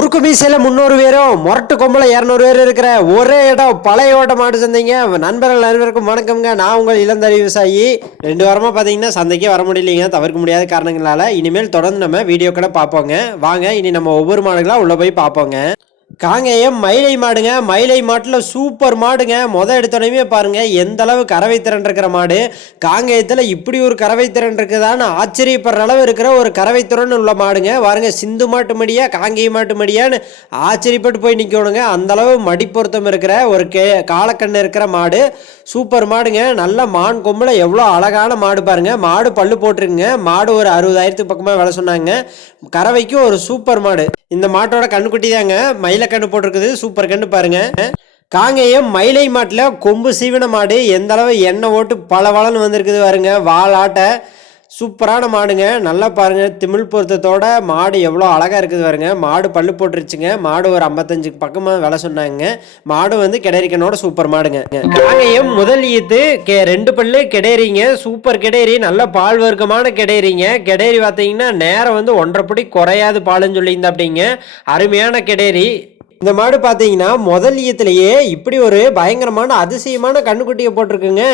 குறுக்கு மீசையில் முந்நூறு பேரும் முரட்டு கொம்பளை இரநூறு பேர் இருக்கிற ஒரே இடம் பழைய ஓட்ட மாட்டு சந்தைங்க நண்பர்கள் அனைவருக்கும் வணக்கம்ங்க. நான் உங்கள் இளந்தறி விவசாயி. ரெண்டு வாரமாக பார்த்தீங்கன்னா சந்தைக்கே வர முடியலைங்க. தவிர்க்க முடியாத காரணங்களால் இனிமேல் தொடர்ந்து நம்ம வீடியோக்களை பார்ப்போங்க. வாங்க இனி நம்ம ஒவ்வொரு மாடுகளாக உள்ளே போய் பார்ப்போங்க. காங்கேயம் மயிலை மாடுங்க. மயிலை மாட்டில் சூப்பர் மாடுங்க. மொதல் எடுத்தோடனே பாருங்கள் எந்த அளவு கறவை திறன் இருக்கிற மாடு. காங்கேயத்தில் இப்படி ஒரு கறவை திறன் இருக்குதான்னு ஆச்சரியப்படுற அளவு இருக்கிற ஒரு கறவை திறன் உள்ள மாடுங்க. பாருங்க சிந்து மாட்டு மடியா காங்கேய மாட்டு மடியான்னு ஆச்சரியப்பட்டு போய் நிற்கணுங்க அந்தளவு மடிப்பொருத்தம் மடி பொருத்தம் இருக்கிற ஒரு கே காலக்கண்ணு இருக்கிற மாடு. சூப்பர் மாடுங்க. நல்ல மான் கொம்பில் எவ்வளோ அழகான மாடு பாருங்கள் மாடு பல்லு போட்டிருக்குங்க. மாடு ஒரு அறுபதாயிரத்துக்கு பக்கமாக விலை சொன்னாங்க. கறவைக்கும் ஒரு சூப்பர் மாடு. இந்த மாட்டோட கண்ணுக்குட்டி தாங்க மயில கண்ணு போட்டிருக்குது. சூப்பர் கண்ணு பாருங்க. காங்கேயம் மயிலை மாட்டில் கொம்பு சீவன மாடு. எந்த அளவு எண்ணெய் ஓட்டு பல வளன்னு வந்திருக்குது பாருங்க. வாழாட்டை சூப்பரான மாடுங்க. நல்லா பாருங்கள் திமிழ் பொருத்தத்தோட மாடு எவ்வளோ அழகாக இருக்குது பாருங்க. மாடு பல்லு போட்டுருச்சுங்க. மாடு ஒரு ஐம்பத்தஞ்சு பக்கமாக விலை சொன்னாங்க. மாடு வந்து கிடரிக்கனோட சூப்பர் மாடுங்க. காங்கேயம் முதல் ஈத்து கே ரெண்டு பல்லு கிடேரிங்க. சூப்பர் கிடேரி. நல்ல பால் வர்க்கமான கிடேரிங்க. கிடேரி பார்த்தீங்கன்னா நேரம் வந்து ஒன்றரை படி குறையாது பாலுன்னு சொல்லியிருந்தா அப்படிங்க அருமையான கிடேரி. இந்த மாடு பார்த்தீங்கன்னா முதல் ஈயத்திலேயே இப்படி ஒரு பயங்கரமான அதிசயமான கண்ணுக்குட்டியை போட்டிருக்குங்க.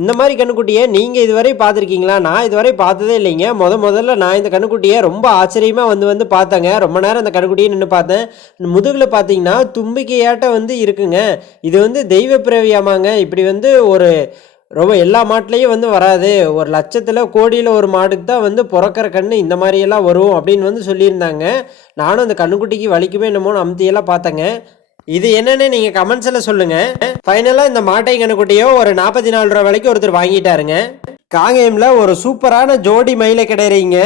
இந்த மாதிரி கண்ணுக்குட்டியை நீங்கள் இதுவரை பார்த்துருக்கீங்களா? நான் இதுவரை பார்த்ததே இல்லைங்க. முத முதல்ல நான் இந்த கண்ணுக்குட்டியை ரொம்ப ஆச்சரியமாக வந்து வந்து பார்த்தேங்க. ரொம்ப நேரம் இந்த கண்ணுக்குட்டியை நின்று பார்த்தேன். முதுகில் பார்த்தீங்கன்னா தும்பிக்கையாட்ட வந்து இருக்குங்க. இது வந்து தெய்வ பிறவியாமாங்க. இப்படி வந்து ஒரு ரொம்ப எல்லா மாட்டிலையும் வந்து வராது. ஒரு லட்சத்தில் கோடியில் ஒரு மாடுக்கு தான் வந்து பிறக்கிற கண்ணு இந்த மாதிரியெல்லாம் வரும் அப்படின்னு வந்து சொல்லியிருந்தாங்க. நானும் அந்த கண்ணுக்குட்டிக்கு வலிக்குமே என்னமோன்னு அமுத்தியெல்லாம் பார்த்தேங்க. இது என்னன்னு நீங்கள் கமெண்ட்ஸில் சொல்லுங்கள் ஃபைனலாக இந்த மாட்டை கண்ணுக்குட்டியோ ஒரு நாற்பத்தி நாலு ரூபா விலைக்கு ஒருத்தர் வாங்கிட்டாருங்க. காங்கேயமில் ஒரு சூப்பரான ஜோடி மயிலை கிடைறீங்க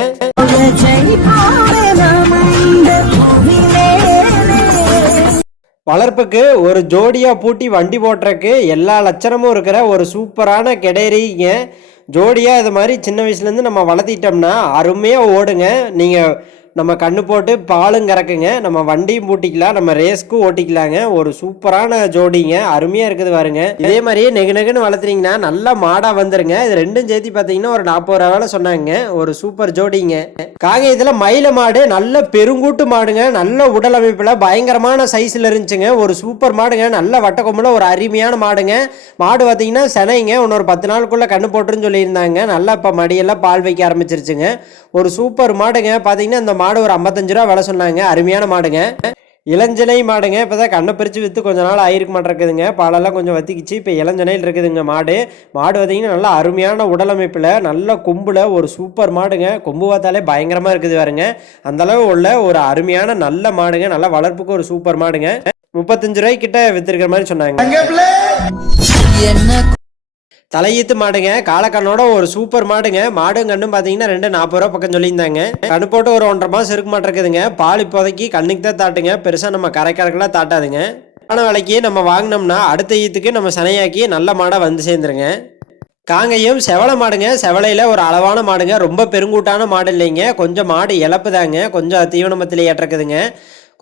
வளர்ப்புக்கு ஒரு ஜோடியாக பூட்டி வண்டி போட்டுறக்கு எல்லா லட்சணமும் இருக்கிற ஒரு சூப்பரான கெடேரிங்க. ஜோடியாக இது மாதிரி சின்ன வயசுலேருந்து நம்ம வளர்த்திட்டோம்னா அருமையாக ஓடுங்க. நீங்கள் நம்ம கண்ணு போட்டு பாலும் கறக்குங்க. நம்ம வண்டியும் பூட்டிக்கலாம் நம்ம ரேஸ்க்கும் ஓட்டிக்கலாங்க. ஒரு சூப்பரான ஜோடிங்க. அருமையாக இருக்குது பாருங்க. இதே மாதிரியே நெகு நெகுன்னு வளர்த்துறீங்கன்னா நல்ல மாடாக வந்துருங்க. இது ரெண்டும் சேர்த்து பார்த்தீங்கன்னா ஒரு நாற்பது ரூபா வேலை சொன்னாங்க. ஒரு சூப்பர் ஜோடிங்க. காங்கேயத்தில் மயில மாடு நல்ல பெருங்கூட்டு மாடுங்க. நல்ல உடல் அமைப்பில் பயங்கரமான சைஸில் இருந்துச்சுங்க. ஒரு சூப்பர் மாடுங்க. நல்ல வட்டக்கொம்பில் ஒரு அருமையான மாடுங்க. மாடு பார்த்தீங்கன்னா செனைங்க. இன்னொரு பத்து நாளுக்குள்ளே கண்ணு போட்டுருன்னு சொல்லியிருந்தாங்க. நல்லா இப்போ மடியெல்லாம் பால் வைக்க ஆரம்பிச்சிருச்சுங்க. ஒரு சூப்பர் மாடுங்க. பார்த்தீங்கன்னா இந்த மாடு ஒரு ஐம்பத்தஞ்சு ரூபா விலை சொன்னாங்க. அருமையான மாடுங்க. இளஞ்சனை மாடுங்க. இப்போ தான் கண்ணை பிரித்து விற்று கொஞ்ச நாள் ஆயிருக்க மாட்டேங்குதுங்க பாலெல்லாம் கொஞ்சம் வத்திக்கிச்சு. இப்போ இளஞ்சனையில் இருக்குதுங்க மாடு. மாடு பார்த்தீங்கன்னா நல்லா அருமையான உடலமைப்பில் நல்ல கொம்பில் ஒரு சூப்பர் மாடுங்க. கொம்பு பார்த்தாலே பயங்கரமாக இருக்குது பாருங்க. அந்தளவு உள்ள ஒரு அருமையான நல்ல மாடுங்க. நல்ல வளர்ப்புக்கு ஒரு சூப்பர் மாடுங்க. முப்பத்தஞ்சு ரூபாய்க்கு கிட்ட விற்றுருக்கிற மாதிரி சொன்னாங்க. தலையீத்து மாடுங்க. காலக்கண்ணோட ஒரு சூப்பர் மாடுங்க. மாடும் கண்ணும் பார்த்தீங்கன்னா ரெண்டு நாற்பது ரூபா பக்கம் சொல்லியிருந்தாங்க. கண்ணு போட்டு ஒரு ஒன்றரை மாதம் இருக்க மாட்டேங்குதுங்க பால் இப்போதைக்கு கண்ணுக்கு தான் தாட்டுங்க. பெருசாக நம்ம கரை கறக்கெல்லாம் தாட்டாதுங்க. ஆன விலைக்கு நம்ம வாங்கினோம்னா அடுத்த ஈத்துக்கு நம்ம சனையாக்கி நல்ல மாடாக வந்து சேர்ந்துருங்க. காங்கையும் செவலை மாடுங்க. செவலையில் ஒரு அளவான மாடுங்க. ரொம்ப பெருங்கூட்டான மாடு இல்லைங்க. கொஞ்சம் மாடு இழப்பு தாங்க கொஞ்சம் தீவனமத்தில் ஏற்றிருக்குதுங்க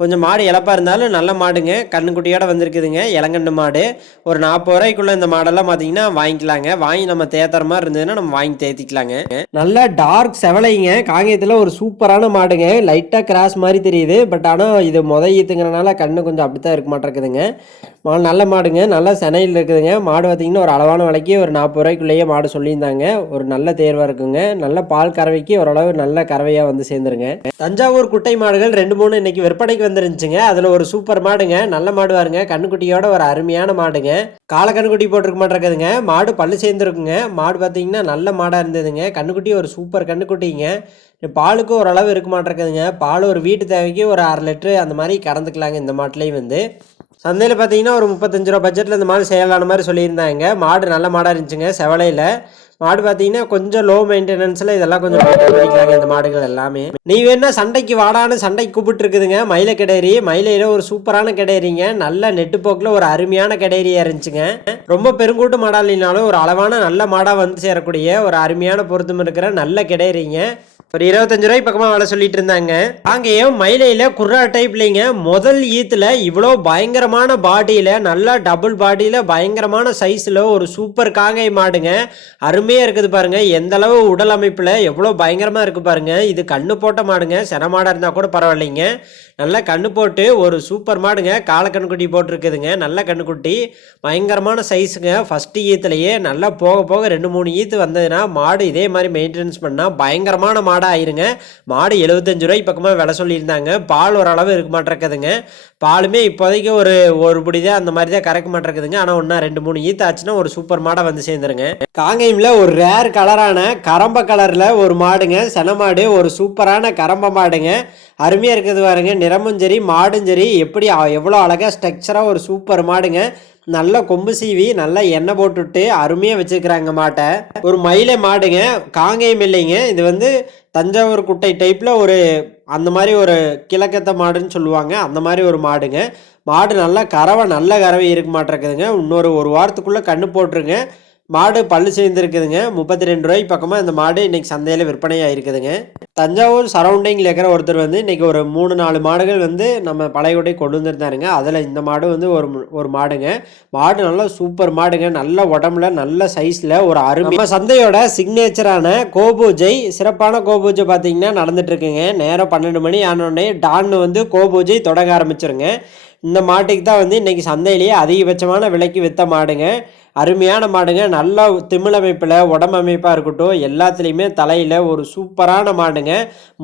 கொஞ்சம் மாடு இழப்பாக இருந்தாலும் நல்ல மாடுங்க. கண்ணுக்குட்டியோட வந்திருக்குதுங்க. இளங்கண்டு மாடு. ஒரு நாற்பது ரூபாய்க்குள்ள இந்த மாடெல்லாம் பார்த்தீங்கன்னா வாங்கிக்கலாங்க. வாங்கி நம்ம தேத்துற மாதிரி இருந்ததுன்னா நம்ம வாங்கி தேத்திக்கலாங்க நல்ல டார்க் செவலைங்க. காங்கேயத்தில் ஒரு சூப்பரான மாடுங்க. லைட்டாக கிராஸ் மாதிரி தெரியுது. பட் ஆனால் இது முத ஈத்துங்கிறனால கண்ணு கொஞ்சம் அப்படி தான் இருக்க மாட்டேங்குதுங்க. மா நல்ல மாடுங்க. நல்ல செனையில் இருக்குதுங்க. மாடு பார்த்தீங்கன்னா ஒரு அளவான விலைக்கு ஒரு நாற்பது ரூபாய்க்குள்ளேயே மாடு சொல்லியிருந்தாங்க. ஒரு நல்ல தேர்வாக இருக்குங்க. நல்ல பால் கறவைக்கு ஓரளவு நல்ல கறவையாக வந்து சேர்ந்துருங்க. தஞ்சாவூர் குட்டை மாடுகள் ரெண்டு மூணு இன்னைக்கு விற்பனைக்கு வந்துருந்துச்சுங்க. அதில் ஒரு சூப்பர் மாடுங்க. நல்ல மாடு வாருங்க. கண்ணுக்குட்டியோட ஒரு அருமையான மாடுங்க. கால கண்ணுக்குட்டி போட்டிருக்க மாட்டேங்குதுங்க. மாடு பல்லு சேர்ந்துருக்குங்க. மாடு பார்த்தீங்கன்னா நல்ல மாடாக இருந்ததுங்க. கண்ணுக்குட்டி ஒரு சூப்பர் கண்ணுக்குட்டிங்க. பாலுக்கு ஓரளவு இருக்க மாட்டேங்குதுங்க. பால் ஒரு வீட்டு தேவைக்கு ஒரு அரை லிட்ரு அந்த மாதிரி கறந்துக்கலாங்க இந்த மாட்டிலையும் வந்து. சந்தையில் பார்த்தீங்கன்னா ஒரு முப்பத்தஞ்சு ரூபா பட்ஜெட்டில் இந்த மாடு சேலான மாதிரி சொல்லியிருந்தாங்க. மாடு நல்ல மாடாக இருந்துச்சுங்க செவலையில். மாடு பார்த்தீங்கன்னா கொஞ்சம் லோ மெயின்டெனன்ஸில் இதெல்லாம் கொஞ்சம் maintain பண்ணிக்கலாங்க இந்த மாடுகள் எல்லாமே. நீ வேணா சண்டைக்கு வாடான்னு சண்டைக்கு கூப்பிட்டு இருக்குதுங்க மயில கிடேரி. மயிலையில் ஒரு சூப்பரான கிடேரிங்க. நல்ல நெட்டுப்போக்கில் ஒரு அருமையான கிடேரியா இருந்துச்சுங்க. ரொம்ப பெருங்கூட்டு மாடா இல்லைனாலும் ஒரு அளவான நல்ல மாடாக வந்து சேரக்கூடிய ஒரு அருமையான பொருத்தம் இருக்கிற நல்ல கிடேரிங்க. ஒரு இருபத்தஞ்சு ரூபாய் பக்கமாக வேலை சொல்லிட்டு இருந்தாங்க. அங்கேயும் மயிலையில் குர்ரா டைப்லிங்க முதல் ஈத்தில் இவ்வளோ பயங்கரமான பாடியில் நல்லா டபுள் பாடியில் பயங்கரமான சைஸில் ஒரு சூப்பர் காங்கை மாடுங்க. அருமையாக இருக்குது பாருங்கள் எந்த அளவு உடல் அமைப்பில் எவ்வளோ பயங்கரமாக இருக்குது பாருங்கள் இது கண்ணு போட்ட மாடுங்க. சென மாடாக இருந்தால் கூட பரவாயில்லைங்க. நல்லா கண்ணு போட்டு ஒரு சூப்பர் மாடுங்க. கால கண்ணுக்குட்டி போட்டிருக்குதுங்க. நல்ல கண்ணுக்குட்டி. பயங்கரமான சைஸுங்க ஃபஸ்ட்டு ஈத்துலேயே நல்லா போக போக ரெண்டு மூணு ஈத்து வந்ததுன்னா மாடு இதே மாதிரி மெயின்டெனன்ஸ் பண்ணால் பயங்கரமான மாடு மாடாக ஆயிருங்க மாடு எழுபத்தஞ்சு ரூபாய் பக்கமாக விலை சொல்லியிருந்தாங்க. பால் ஓரளவு இருக்க மாட்டேங்குதுங்க பாலுமே இப்போதைக்கு ஒரு ஒரு பிடி தான் அந்த மாதிரி தான் கறக்க மாட்டேங்குதுங்க ஆனால் ஒன்றா ரெண்டு மூணு ஈத்தாச்சுன்னா ஒரு சூப்பர் மாடை வந்து சேர்ந்துருங்க. காங்கேயமில் ஒரு ரேர் கலரான கரம்ப கலரில் ஒரு மாடுங்க. சென மாடு ஒரு சூப்பரான கரம்ப மாடுங்க. அருமையாக இருக்குது பாருங்க. நிறமும் சரி மாடும் சரி. எப்படி எவ்வளோ அழகாக ஸ்ட்ரக்சராக ஒரு சூப்பர் மாடுங்க. நல்ல கொம்பு சீவி நல்லா எண்ணெய் போட்டுட்டு அருமையாக வச்சுருக்குறாங்க மாட்டை. ஒரு மயிலை மாடுங்க காங்கேயம் இல்லைங்க. இது வந்து தஞ்சாவூர் குட்டை டைப்பில் ஒரு அந்த மாதிரி ஒரு கிழக்கத்த மாடுன்னு சொல்லுவாங்க. அந்த மாதிரி ஒரு மாடுங்க. மாடு நல்லா கறவை நல்ல கறவை இருக்க மாட்டேங்குதுங்க இன்னொரு ஒரு வாரத்துக்குள்ளே கண்ணு போட்டுருங்க. மாடு பல்லு சேர்ந்துருக்குதுங்க. முப்பத்தி ரெண்டு ரூபாய்க்கு பக்கமாக இந்த மாடு இன்னைக்கு சந்தையில் விற்பனையாக இருக்குதுங்க தஞ்சாவூர் சரௌண்டிங்கில் இருக்கிற ஒருத்தர் வந்து இன்றைக்கி ஒரு மூணு நாலு மாடுகள் வந்து நம்ம பழையகோட்டை கொண்டு வந்திருந்தாருங்க. அதில் இந்த மாடு வந்து ஒரு ஒரு மாடுங்க. மாடு நல்லா சூப்பர் மாடுங்க. நல்ல உடம்புல நல்ல சைஸில் ஒரு அருமை. நம்ம சந்தையோட சிக்னேச்சரான கோபூஜை சிறப்பான கோபூஜை பார்த்தீங்கன்னா நடந்துட்டுருக்குங்க. நேரம் பன்னெண்டு மணி ஆனோடனே டான்னு வந்து கோபூஜை தொடங்க ஆரம்பிச்சிருங்க. இந்த மாட்டுக்கு தான் வந்து இன்னைக்கு சந்தையிலேயே அதிகபட்சமான விலைக்கு விற்ற மாடுங்க. அருமையான மாடுங்க. நல்ல திமிழமைப்பில் உடம்பமைப்பாக இருக்கட்டும் எல்லாத்துலேயுமே தலையில் ஒரு சூப்பரான மாடுங்க.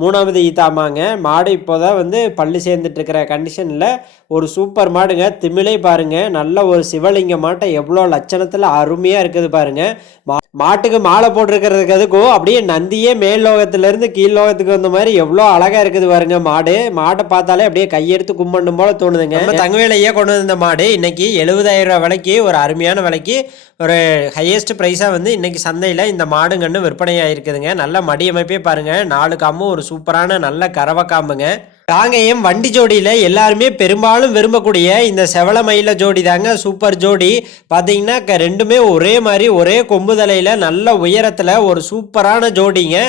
மூணாவது ஈத்தாமாங்க மாடு இப்போ தான் வந்து பல்லு சேர்ந்துட்டுருக்கிற கண்டிஷனில் ஒரு சூப்பர் மாடுங்க. திமிழை பாருங்க. நல்ல ஒரு சிவலிங்க மாட்டை. எவ்வளோ லட்சணத்தில் அருமையாக இருக்குது பாருங்க. மா மாட்டுக்கு மாலை போட்டிருக்கிறதுக்கு அதுக்கும் அப்படியே நந்தியே மேல் லோகத்திலேருந்து கீழ் லோகத்துக்கு வந்த மாதிரி எவ்வளோ அழகாக இருக்குது பாருங்க மாடு. மாட்டை பார்த்தாலே அப்படியே கையெடுத்து கும்பிடணும் போல தோணுதுங்க. நம்ம தங்கவேலையே கொண்டு வந்த மாடு. இன்னைக்கு எழுபதாயிரம் ரூபா விலைக்கு ஒரு அருமையான விலைக்கு ஒரு ஹையஸ்ட் ப்ரைஸாக வந்து இன்றைக்கி சந்தையில் இந்த மாடுங்கன்னு விற்பனையாக இருக்குதுங்க நல்ல மடி அமைப்பே பாருங்க. நாலு காம்பும் ஒரு சூப்பரான நல்ல கறவை காம்புங்க. காங்கேயம் வண்டி ஜோடியில் எல்லாருமே பெரும்பாலும் விரும்பக்கூடிய இந்த செவல மயில ஜோடி தாங்க சூப்பர் ஜோடி. பார்த்தீங்கன்னா க- ரெண்டுமே ஒரே மாதிரி ஒரே கொம்பு தலையில் நல்ல உயரத்தில் ஒரு சூப்பரான ஜோடிங்க.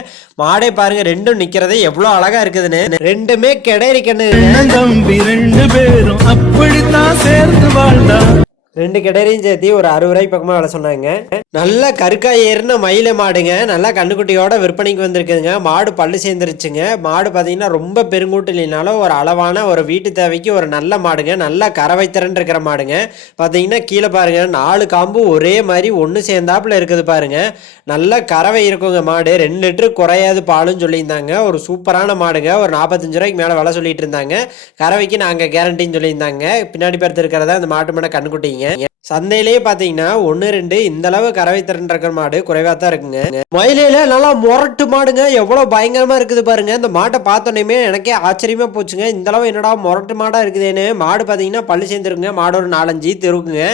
மாடே பாருங்க ரெண்டும் நிற்கிறதே எவ்வளோ அழகாக இருக்குதுன்னு. ரெண்டுமே கிடைரி தம்பி ரெண்டு பேரும் அப்படித்தான் சேர்ந்து வாழ்ந்தா ரெண்டு கிடரையும் சேர்த்து ஒரு அறுபது ரூபாய்க்கு பக்கமாக விலை சொன்னாங்க. நல்ல கருக்கா ஏறின மயில மாடுங்க. நல்லா கண்ணுக்குட்டியோட விற்பனைக்கு வந்திருக்குதுங்க. மாடு பல்லு சேர்ந்துருச்சுங்க. மாடு பார்த்தீங்கன்னா ரொம்ப பெருங்கூட்டு இல்லைனாலும் ஒரு அளவான ஒரு வீட்டு தேவைக்கு ஒரு நல்ல மாடுங்க. நல்லா கறவை திறன் இருக்கிற மாடுங்க. பார்த்தீங்கன்னா கீழே பாருங்க. நாலு காம்பு ஒரே மாதிரி ஒன்று சேர்ந்தாப்புல இருக்குது பாருங்க. நல்லா கறவை இருக்குங்க மாடு. ரெண்டு லிட்டரு குறையாது பாலுன்னு சொல்லியிருந்தாங்க. ஒரு சூப்பரான மாடுங்க. ஒரு நாற்பத்தஞ்சு ரூபாய்க்கு மேலே விலை சொல்லிட்டு இருந்தாங்க. கறவைக்கு நாங்கள் கேரண்டின்னு சொல்லியிருந்தாங்க. பின்னாடி படுத்து இருக்கிறதா அந்த மாட்டு மேலே கண்ணுக்குட்டிங்க yeah. சந்தையிலேயே பார்த்தீங்கன்னா ஒன்று ரெண்டு இந்த அளவு கறவை திறன் இருக்கிற மாடு குறைவாக தான் இருக்குங்க. மயிலையில நல்லா முரட்டு மாடுங்க. எவ்வளோ பயங்கரமாக இருக்குது பாருங்க. இந்த மாட்டை பார்த்தோன்னே எனக்கே ஆச்சரியமா போச்சுங்க. இந்த அளவு என்னடா முரட்டு மாடாக இருக்குதுன்னு. மாடு பார்த்தீங்கன்னா பல்லு சேர்ந்துருங்க மாடு ஒரு நாலஞ்சு தெருக்குங்க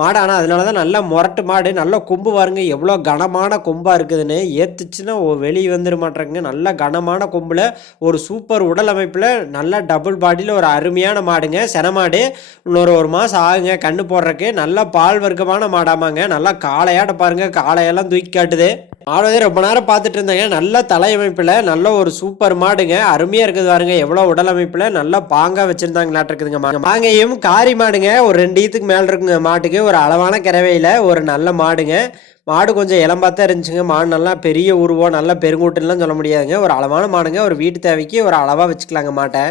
மாடு ஆனால் அதனால தான் நல்ல முரட்டு மாடு. நல்ல கொம்பு பாருங்க. எவ்வளோ கனமான கொம்பாக இருக்குதுன்னு. ஏற்றுச்சுன்னா வெளியே வந்துட மாட்டேங்க நல்ல கனமான கொம்பில் ஒரு சூப்பர் உடல் அமைப்பில் நல்ல டபுள் பாடியில் ஒரு அருமையான மாடுங்க. சென மாடு. இன்னொரு ஒரு மாதம் ஆகுங்க. கண்ணு போடுறக்கு நல்ல நல்லா பால் வர்க்கமான மாடாமாங்க. நல்லா காளையாட பாருங்க. காளையெல்லாம் தூக்கி காட்டுது. மாடு வந்து ரொம்ப நேரம் பார்த்துட்டு இருந்தாங்க. நல்ல தலையமைப்பில் நல்ல ஒரு சூப்பர் மாடுங்க. அருமையாக இருக்குது பாருங்க. எவ்வளோ உடல் அமைப்பில் நல்லா பாங்கா வச்சுருந்தாங்களாட்டிருக்குதுங்க மாங்க மாங்கையும் காரி மாடுங்க. ஒரு ரெண்டு ஈத்துக்கு மேலே இருக்குங்க மாட்டுக்கு. ஒரு அளவான கிரவையில் ஒரு நல்ல மாடுங்க. மாடு கொஞ்சம் இளம்பாத்தான் இருந்துச்சுங்க. மாடு நல்லா பெரிய உருவம் நல்ல பெருங்கூட்டுலாம் சொல்ல முடியாதுங்க. ஒரு அளவான மாடுங்க. ஒரு வீட்டு தேவைக்கு ஒரு அளவாக வச்சுக்கலாங்க மாட்டை.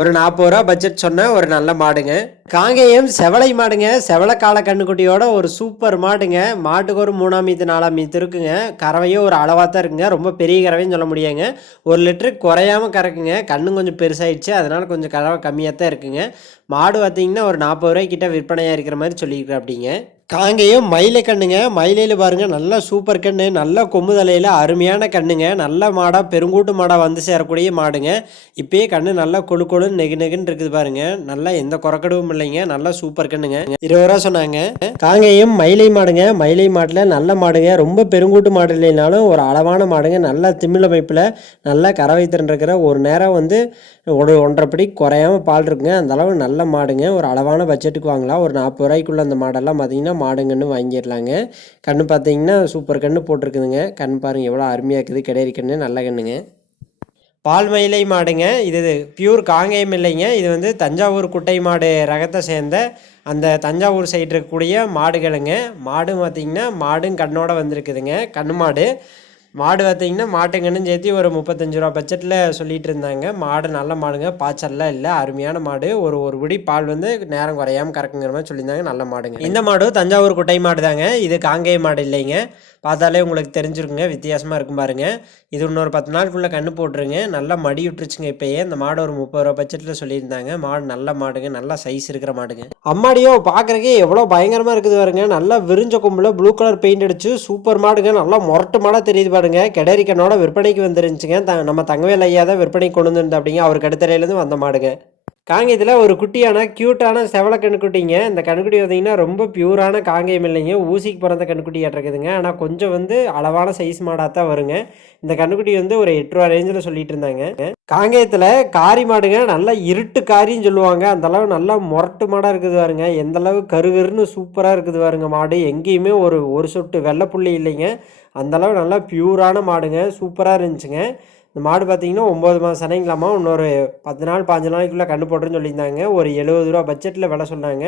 ஒரு நாற்பது ரூபா பட்ஜெட் சொன்ன ஒரு நல்ல மாடுங்க. காங்கேயம் செவலை மாடுங்க. செவளை கால கண்ணுக்குட்டியோட ஒரு சூப்பர் மாடுங்க. மாட்டுக்கு ஒரு மூணாம் மீத்து நாலாம் மீத்து இருக்குங்க. கறவையும் ஒரு அளவாக தான் இருக்குங்க. ரொம்ப பெரிய கறவைன்னு சொல்ல முடியாதுங்க ஒரு லிட்டரு குறையாம கறக்குங்க. கண்ணும் கொஞ்சம் பெருசாயிடுச்சு. அதனால கொஞ்சம் கறவை கம்மியாக தான் இருக்குங்க. மாடு பார்த்தீங்கன்னா ஒரு நாற்பது ரூபாய்க்கிட்ட விற்பனையாக இருக்கிற மாதிரி சொல்லியிருக்கிறேன் அப்படிங்க காங்கேயம் மயிலை கண்ணுங்க. மயிலையில் பாருங்கள் நல்ல சூப்பர் கண்ணு நல்ல கொம்பு தலையில் அருமையான கண்ணுங்க. நல்ல மாடாக பெருங்கூட்டு மாடாக வந்து சேரக்கூடிய மாடுங்க. இப்போயே கண்ணு நல்லா கொழு கொழுன்னு நெகு நெகுன்னு இருக்குது பாருங்க. நல்லா எந்த குறக்கடவும் இல்லைங்க. நல்லா சூப்பர் கண்ணுங்க. இருபது ரூபா சொன்னாங்க. காங்கேயம் மயிலை மாடுங்க. மயிலை மாட்டில் நல்ல மாடுங்க. ரொம்ப பெருங்கூட்டு மாடு இல்லைனாலும் ஒரு அளவான மாடுங்க. நல்லா திமிழமைப்பில் நல்லா கறவை திறன் இருக்கிற ஒரு நேரம் வந்து ஒரு ஒன்றரைப்படி குறையாமல் குறையாம பால் இருக்குங்க. அந்த அளவு நல்ல மாடுங்க. ஒரு அளவான பட்ஜெட்டுக்கு வாங்கலாம். ஒரு நாற்பது ரூபாய்க்குள்ள அந்த மாடெல்லாம் பார்த்தீங்கன்னா மாடுங்கன்னு வாங்கிடலாங்க. கன்று பார்த்தீங்கன்னா சூப்பர் கன்று போட்டிருக்குதுங்க. கண் பாருங்க எவ்வளோ அருமையாக இருக்குது. கிடையாது கண்ணு நல்ல கண்ணுங்க. பால் மயிலை மாடுங்க. இது பியூர் காங்கேயம் இல்லைங்க. இது வந்து தஞ்சாவூர் குட்டை மாடு ரகத்தை சேர்ந்த அந்த தஞ்சாவூர் சைடு இருக்கக்கூடிய மாடுகளுங்க. மாடு பார்த்திங்கன்னா மாடும் கண்ணோட வந்திருக்குதுங்க. கண்ணு மாடு. மாடு பார்த்தீங்கன்னா மாட்டுங்கன்னு சேர்த்து ஒரு முப்பத்தஞ்சு ரூபா பட்ஜெட்டில் சொல்லிட்டு இருந்தாங்க மாடு நல்ல மாடுங்க பாய்ச்சல்லாம் இல்லை அருமையான மாடு. ஒரு ஒரு குடி பால் வந்து நேரம் குறையாம கறக்குங்கிற மாதிரி சொல்லியிருந்தாங்க. நல்ல மாடுங்க. இந்த மாடு தஞ்சாவூர் குட்டை மாடு தாங்க இது காங்கேய மாடு இல்லைங்க. பார்த்தாலே உங்களுக்கு தெரிஞ்சிருக்குங்க. வித்தியாசமாக இருக்கும் பாருங்க. இது இன்னொரு பத்து நாளுக்குள்ளே கண்ணு போட்டுருங்க. நல்லா மடி விட்டுருச்சுங்க இப்போயே. இந்த மாடு ஒரு முப்பது ரூபா பட்ஜெட்டில் சொல்லியிருந்தாங்க. மாடு நல்ல மாடுங்க. நல்லா சைஸ் இருக்கிற மாடுங்க. அம்மாடியோ பார்க்குறக்கே எவ்வளோ பயங்கரமாக இருக்குது பாருங்க. நல்லா விரிஞ்ச கொம்பில் ப்ளூ கலர் பெயிண்ட் அடிச்சு சூப்பர் மாடுங்க. நல்லா மொரட்டு மாடாக தெரியுது பாருங்க. கெடரிக்கனோட விற்பனைக்கு வந்துருந்துச்சுங்க. த நம்ம தங்கவேல் ஐயா தான் விற்பனைக்கு கொண்டு வந்துருந்தா அப்படிங்க அவர் கடுத்தரையிலேருந்து வந்த மாடுங்க. காங்கேயத்தில் ஒரு குட்டியான க்யூட்டான செவலை கண்ணுக்குட்டிங்க. இந்த கண்ணுக்குட்டி பார்த்தீங்கன்னா ரொம்ப பியூரான காங்கேயம் இல்லைங்க. ஊசிக்கு பிறந்த கண்ணுக்குட்டியாக இருக்குதுங்க. ஆனால் கொஞ்சம் வந்து அளவான சைஸ் மாடாக தான் வருங்க. இந்த கண்ணுக்குட்டி வந்து ஒரு எட்டு ரூபா ரேஞ்சில் சொல்லிட்டு இருந்தாங்க. காங்கேயத்தில் காரி மாடுங்க நல்லா இருட்டு காரின்னு சொல்லுவாங்க. அந்த அளவு நல்லா முரட்டு மாடாக இருக்குது பாருங்க. எந்தளவு கருகருன்னு சூப்பராக இருக்குது பாருங்க மாடு. எங்கேயுமே ஒரு ஒரு சொட்டு வெள்ளை புள்ளி இல்லைங்க. அந்தளவு நல்லா பியூரான மாடுங்க. சூப்பராக இருந்துச்சுங்க. இந்த மாடு பார்த்தீங்கன்னா ஒம்பது மாதம் சனைங்களாமா இன்னொரு பத்து நாள் பாஞ்சு நாளைக்குள்ளே கண்ணு போடுறேன்னு சொல்லியிருந்தாங்க. ஒரு எழுபது ரூபா பட்ஜெட்டில் விலை சொன்னாங்க.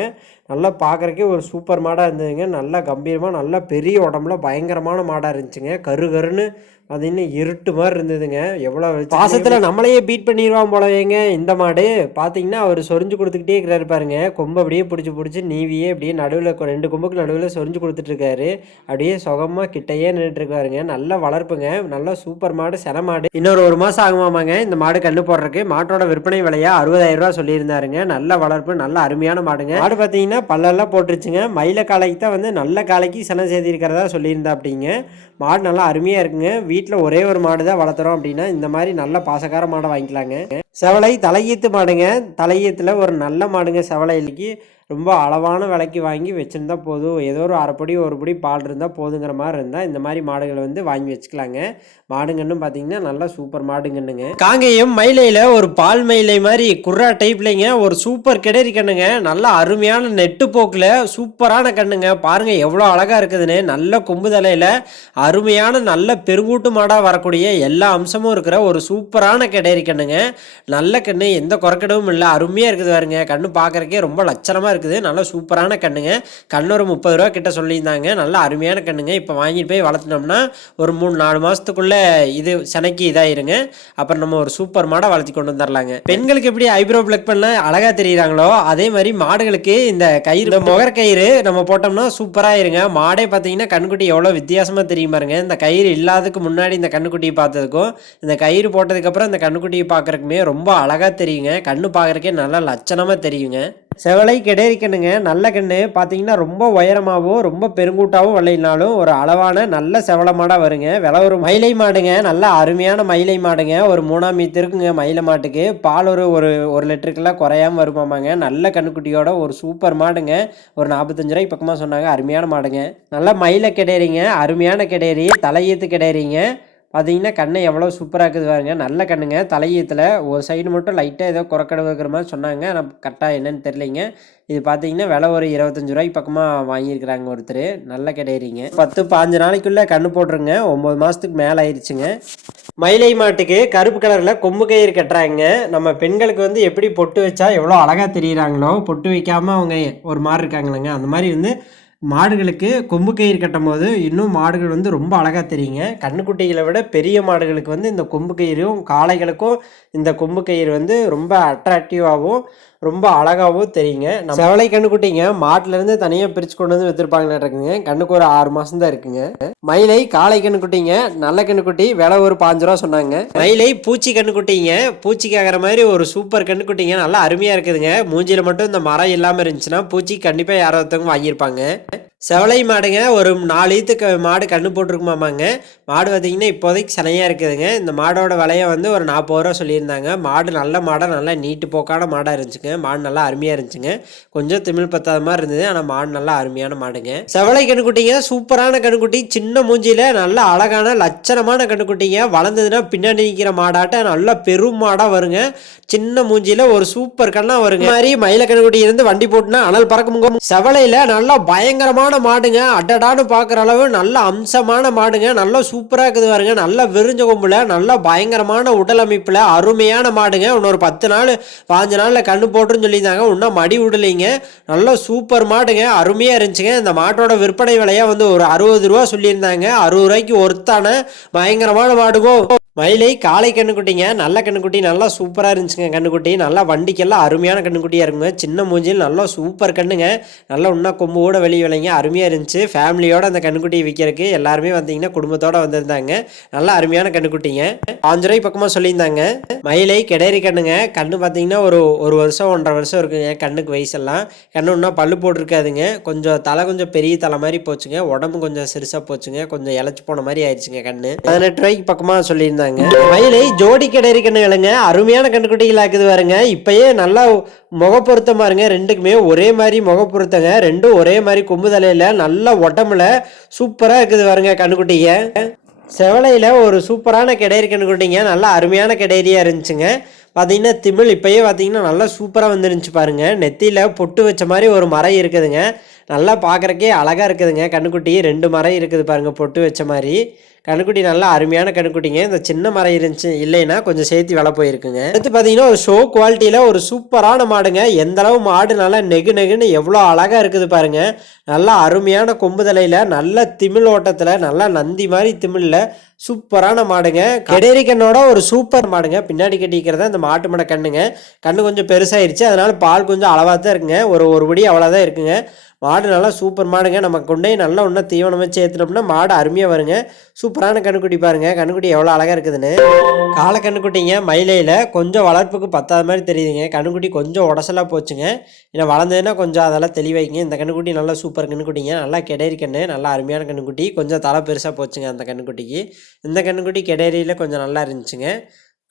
நல்லா பார்க்குறக்கே ஒரு சூப்பர் மாடாக இருந்ததுங்க. நல்லா கம்பீரமாக நல்லா பெரிய உடம்புல பயங்கரமான மாடாக இருந்துச்சுங்க. கரு கருன்னு பார்த்தீங்கன்னா இருட்டு மாதிரி இருந்ததுங்க. எவ்வளோ பாசத்தில் நம்மளையே பீட் பண்ணிடுவான் போலவேங்க இந்த மாடு. பார்த்தீங்கன்னா அவர் சொரிஞ்சு கொடுத்துக்கிட்டே இருக்கிறாரு பாருங்க. கொம்பை அப்படியே பிடிச்சி பிடிச்சி நீவியே அப்படியே நடுவில் ரெண்டு கொம்புக்கு நடுவில் சொரிஞ்சு கொடுத்துட்ருக்காரு. அப்படியே சுகமாக கிட்டையே நின்றுட்டுருக்காருங்க நல்ல வளர்ப்புங்க. நல்ல சூப்பர் மாடு சென மாடு. இன்னொரு ஒரு மாதம் ஆகுமாமாங்க இந்த மாடு கண்ணு போடுறதுக்கு. மாட்டோட விற்பனை விலையாக அறுபதாயிரம் ரூபா சொல்லியிருந்தாருங்க. நல்ல வளர்ப்பு நல்ல அருமையான மாடுங்க. மாடு பார்த்தீங்கன்னா பல்லெல்லாம் போட்டுருச்சுங்க. மயில காலைக்கு தான் வந்து நல்ல காலைக்கு சென செய்திருக்கிறதா சொல்லியிருந்தா அப்படிங்க மாடு நல்லா அருமையாக இருக்குங்க. வீட்டில் ஒரே ஒரு மாடு தான் வளர்த்துறோம் அப்படின்னா இந்த மாதிரி நல்ல பாசக்கார மாடை வாங்கிக்கலாங்க. செவலை தலையீத்து மாடுங்க. தலையீத்தில் ஒரு நல்ல மாடுங்க செவலைக்கு ரொம்ப அளவான விலைக்கு வாங்கி வச்சுருந்தா போதும். ஏதோ ஒரு அரைப்படி ஒரு படி பால் இருந்தால் போதுங்கிற மாதிரி இருந்தால் இந்த மாதிரி மாடுகளை வந்து வாங்கி வச்சுக்கலாங்க. மாடுங்கன்னு பார்த்தீங்கன்னா நல்லா சூப்பர் மாடுங்கன்னுங்க. காங்கேயம் மயிலையில் ஒரு பால் மயிலை மாதிரி குர்ரா டைப்லைங்க. ஒரு சூப்பர் கிடரி கண்ணுங்க. நல்லா அருமையான நெட்டு போக்கில் சூப்பரான கண்ணுங்க. பாருங்கள் எவ்வளோ அழகாக இருக்குதுன்னு. நல்ல கொம்பு தலையில் அருமையான நல்ல பெருங்கூட்டு மாடாக வரக்கூடிய எல்லா அம்சமும் இருக்கிற ஒரு சூப்பரான கிடரி கண்ணுங்க. நல்ல கண்ணு எந்த குறைக்கடவும் இல்லை. அருமையாக இருக்குது பாருங்க. கண்ணு பார்க்குறக்கே ரொம்ப லட்சணமாக இருக்குது. நல்ல சூப்பரான கண்ணுங்க. கண்ணு ஒரு முப்பது ரூபா கிட்ட சொல்லியிருந்தாங்க. நல்ல அருமையான கண்ணுங்க. இப்போ வாங்கிட்டு போய் வளர்த்துனோம்னா ஒரு மூணு நாலு மாதத்துக்குள்ளே இது செனைக்கு இதாயிருங்க. அப்புறம் நம்ம ஒரு சூப்பர் மாடை வளர்த்தி கொண்டு வந்துடலாங்க பெண்களுக்கு எப்படி ஐப்ரோ பிளக் பண்ண அழகாக தெரியுறாங்களோ அதே மாதிரி மாடுகளுக்கு இந்த கயிறு முகர் கயிறு நம்ம போட்டோம்னா சூப்பராக இருங்க. மாடே பார்த்தீங்கன்னா கண்ணுக்குட்டி எவ்வளோ வித்தியாசமாக தெரியும் பாருங்க. இந்த கயிறு இல்லாததுக்கு முன்னாடி இந்த கண்ணுக்குட்டியை பார்த்ததுக்கும் இந்த கயிறு போட்டதுக்கப்புறம் இந்த கண்ணுக்குட்டியை பார்க்குறக்குமே ரொம்ப ரொம்ப அழகாக தெரியுங்க. கண்ணு பார்க்குறக்கே நல்லா லட்சணமாக தெரியுங்க. செவலை கெடேரி கண்ணுங்க நல்ல கண்ணு. பார்த்தீங்கன்னா ரொம்ப உயரமாகவும் ரொம்ப பெருங்கூட்டாகவும் விளையினாலும் ஒரு அளவான நல்ல செவல மாடாக வருங்க. வில ஒரு மயிலை மாடுங்க. நல்ல அருமையான மயிலை மாடுங்க. ஒரு மூணாம் மீத்து இருக்குங்க மயிலை மாட்டுக்கு. பால் ஒரு ஒரு ஒரு லிட்டருக்கெல்லாம் குறையாம வருமாமாங்க. நல்ல கண்ணுக்குட்டியோட ஒரு சூப்பர் மாடுங்க. ஒரு நாற்பத்தஞ்சு ரூபாய்க்கு பக்கமாக சொன்னாங்க. அருமையான மாடுங்க. நல்ல மயிலை கெடேரிங்க. அருமையான கெடேரி. தலையீத்து கெடேரிங்க. பார்த்தீங்கன்னா கண்ணை எவ்வளோ சூப்பராக இருக்குது பாருங்க. நல்ல கண்ணுங்க. தலையத்தில் ஒரு சைடு மட்டும் லைட்டாக ஏதோ குறக்கடவு இருக்கிற மாதிரி சொன்னாங்க. ஆனால் கரெக்டாக என்னன்னு தெரியலைங்க. இது பார்த்தீங்கன்னா விலை ஒரு இருபத்தஞ்சு ரூபாய்க்கு பக்கமாக வாங்கியிருக்கிறாங்க ஒருத்தர். நல்ல கிடையிறீங்க பத்து பாஞ்சு நாளைக்குள்ளே கண்ணு போட்டுருங்க. ஒம்பது மாதத்துக்கு மேலே ஆயிடுச்சுங்க மயிலை மாட்டுக்கு கருப்பு கலரில் கொம்பு கயிறு கட்டுறாங்க. நம்ம பெண்களுக்கு வந்து எப்படி பொட்டு வச்சா எவ்வளோ அழகாக தெரியுறாங்களோ பொட்டு வைக்காமல் அவங்க ஒரு மாதிரி இருக்காங்களேங்க. அந்த மாதிரி வந்து மாடுகளுக்கு கொம்பு கயிறு கட்டும் போது இன்னும் மாடுகள் வந்து ரொம்ப அழகாக தெரியுங்க. கண்ணுக்குட்டிகளை விட பெரிய மாடுகளுக்கு வந்து இந்த கொம்பு கயிறும் காளைகளுக்கும் இந்த கொம்பு கயிறு வந்து ரொம்ப அட்ராக்டிவாகவும் ரொம்ப அழகாகவும் தெரியுங்க. நம்ம செவலை கண்ணுக்குட்டிங்க மாட்டிலேருந்து தனியாக பிரித்து கொண்டு வந்து விற்றுருப்பாங்களாட்டுருக்குங்க கண்ணுக்கு ஒரு ஆறு மாதம் தான் இருக்குங்க. மயிலை காளை கண்ணுக்குட்டிங்க நல்ல கண்ணுக்குட்டி விலை ஒரு பாஞ்சு ரூபா சொன்னாங்க. மயிலை பூச்சி கண்ணுக்குட்டிங்க பூச்சிக்கு ஆகிற மாதிரி ஒரு சூப்பர் கண்ணுக்குட்டிங்க நல்லா அருமையாக இருக்குதுங்க. மூஞ்சியில் மட்டும் இந்த மரம் இல்லாமல் இருந்துச்சுன்னா பூச்சி கண்டிப்பாக யாரோ ஒருத்தவங்க வாங்கியிருப்பாங்க. செவலை மாடுங்க ஒரு நாலு ஈத்துக்கு மாடு கண்ணு போட்டிருக்குமாமாங்க. மாடு பார்த்திங்கன்னா இப்போதைக்கு சனையாக இருக்குதுங்க. இந்த மாடோட விலையை வந்து ஒரு நாற்பது ரூபா சொல்லியிருந்தாங்க. மாடு நல்ல மாடாக நல்லா நீட்டு போக்கான மாடாக இருந்துச்சுங்க. மாடு நல்லா அருமையாக இருந்துச்சுங்க. கொஞ்சம் திமிழ் பத்தாத மாதிரி இருந்தது ஆனால் மாடு நல்லா அருமையான மாடுங்க. செவலை கண்ணுக்குட்டிங்க சூப்பரான கண்ணுக்குட்டி சின்ன மூஞ்சியில் நல்ல அழகான லட்சணமான கண்ணுக்குட்டிங்க வளர்ந்ததுன்னா பின்னாடி நிற்கிற மாடாட்ட நல்லா பெரும் மாடாக வருங்க. சின்ன மூஞ்சியில் ஒரு சூப்பர் கண்ணாக வருங்க. மாதிரி மயில கண்ணுக்குட்டி இருந்து வண்டி போட்டுனா அனல் பறக்க முகம். செவலையில் நல்லா பயங்கரமாக பயங்கரமான மாடுங்க. அடடான்னு பார்க்குற அளவு நல்ல அம்சமான மாடுங்க. நல்லா சூப்பராக இருக்குது பாருங்க. நல்ல விரிஞ்ச கொம்பில் நல்ல பயங்கரமான உடல் அமைப்பில் அருமையான மாடுங்க. இன்னொரு பத்து நாள் பாஞ்சு நாளில் கண்ணு போட்டுன்னு சொல்லியிருந்தாங்க. இன்னும் மடி விடலைங்க. நல்ல சூப்பர் மாடுங்க. அருமையாக இருந்துச்சுங்க. இந்த மாட்டோட விற்பனை விலையாக வந்து ஒரு அறுபது ரூபா சொல்லியிருந்தாங்க. அறுபது ரூபாய்க்கு ஒருத்தான பயங்கரமான மாடுகோ மயிலை காலை கண்ணுக்குட்டிங்க நல்ல கண்ணுக்குட்டி நல்லா சூப்பராக இருந்துச்சுங்க கண்ணுக்குட்டி. நல்லா வண்டிக்கெல்லாம் அருமையான கண்ணுக்குட்டியாக இருக்குங்க. சின்ன மூஞ்சில் நல்லா சூப்பர் கண்ணுங்க. நல்லா இன்னும் கொம்பு கூட வெளியே விளைங்க அருமையாக இருந்துச்சு. ஃபேமிலியோடு அந்த கண்ணுக்குட்டியை விற்கிறதுக்கு எல்லாருமே வந்தீங்கன்னா குடும்பத்தோடு வந்திருந்தாங்க. நல்லா அருமையான கண்ணுக்குட்டிங்க. பாஞ்சு ரூபாய் பக்கமாக சொல்லியிருந்தாங்க. மயிலை கிடேரி கண்ணுங்க. கண்ணு பார்த்தீங்கன்னா ஒரு ஒரு வருஷம் ஒன்றரை வருஷம் இருக்குங்க கண்ணுக்கு வயசெல்லாம். கண்ணு இன்னும் பல்லு போட்டிருக்காதுங்க. கொஞ்சம் தலை கொஞ்சம் பெரிய தலை மாதிரி போச்சுங்க. உடம்பு கொஞ்சம் சிறுசாக போச்சுங்க. கொஞ்சம் இழைச்சி போன மாதிரி ஆயிடுச்சுங்க கண்ணு. பதினெட்டு ரூபாய்க்கு பக்கமாக சொல்லியிருந்தாங்க. மயிலை ஜோடி கிடையிற கண்ணுகளுங்க அருமையான கண்ணுக்குட்டிகள் ஆக்குது பாருங்க. இப்பயே நல்லா முகப்பொருத்தமா இருங்க. ரெண்டுக்குமே ஒரே மாதிரி முகப்பொருத்தங்க. ரெண்டும் ஒரே மாதிரி கொம்பு தலையில நல்ல உடம்புல சூப்பராக இருக்குது பாருங்க கண்ணுக்குட்டிங்க. செவலையில் ஒரு சூப்பரான கிடேரி கண்ணுக்குட்டிங்க. நல்லா அருமையான கிடேரியாக இருந்துச்சுங்க. பார்த்தீங்கன்னா திமிழ் இப்போயே பார்த்தீங்கன்னா நல்லா சூப்பராக வந்துருந்துச்சு பாருங்க. நெத்தியில் பொட்டு வச்ச மாதிரி ஒரு மரம் இருக்குதுங்க. நல்லா பார்க்குறக்கே அழகாக இருக்குதுங்க. கண்ணுக்குட்டி ரெண்டு மரம் இருக்குது பாருங்கள் பொட்டு வச்ச மாதிரி கண்ணுக்குட்டி நல்லா அருமையான கண்ணுக்குட்டிங்க. இந்த சின்ன மரம் இருந்துச்சு இல்லைன்னா கொஞ்சம் சேர்த்து வில போயிருக்குங்க. அடுத்து பார்த்தீங்கன்னா ஒரு ஷோ குவாலிட்டியில் ஒரு சூப்பரான மாடுங்க. எந்த அளவு மாடு நல்லா நெகு நெகுன்னு எவ்வளோ அழகாக இருக்குது பாருங்க. நல்லா அருமையான கொம்பு தலையில் நல்ல திமிழ் ஓட்டத்தில் நல்லா நந்தி மாதிரி திமிழில் சூப்பரான மாடுங்க. கெடேரி கண்ணோட ஒரு சூப்பர் மாடுங்க. பின்னாடி கட்டிக்கிறத இந்த மாட்டு மட கண்ணுங்க. கண்ணு கொஞ்சம் பெருசாயிருச்சு. அதனால பால் கொஞ்சம் அளவாக தான் இருக்குங்க. ஒரு ஒரு படி அவ்வளோதான் இருக்குங்க. மாடு நல்லா சூப்பர் மாடுங்க. நம்ம கொண்டே நல்லா இன்னும் தீவனம் வச்சு மாடு அருமையாக வருங்க. சூப்பரான கண்ணுக்குட்டி பாருங்க. கண்ணுக்குட்டி எவ்வளோ அழகாக இருக்குதுன்னு. காலை கண்ணுக்குட்டிங்க மயிலையில் கொஞ்சம் வளர்ப்புக்கு பத்தாத மாதிரி தெரியுதுங்க. கண்ணுக்குட்டி கொஞ்சம் உடசலாக போச்சுங்க. ஏன்னா வளர்ந்ததுன்னா கொஞ்சம் அதெல்லாம் தெளிவாய்க்குங்க. இந்த கண்ணுக்குட்டி நல்லா சூப்பர் கண்ணுக்குட்டிங்க நல்லா கெடேரி கண்ணு நல்லா அருமையான கண்ணுக்குட்டி கொஞ்சம் தலை பெருசாக போச்சுங்க அந்த கண்ணுக்குட்டிக்கு இந்த கண்ணுக்குட்டி கெடேரியில் கொஞ்சம் நல்லா இருந்துச்சுங்க.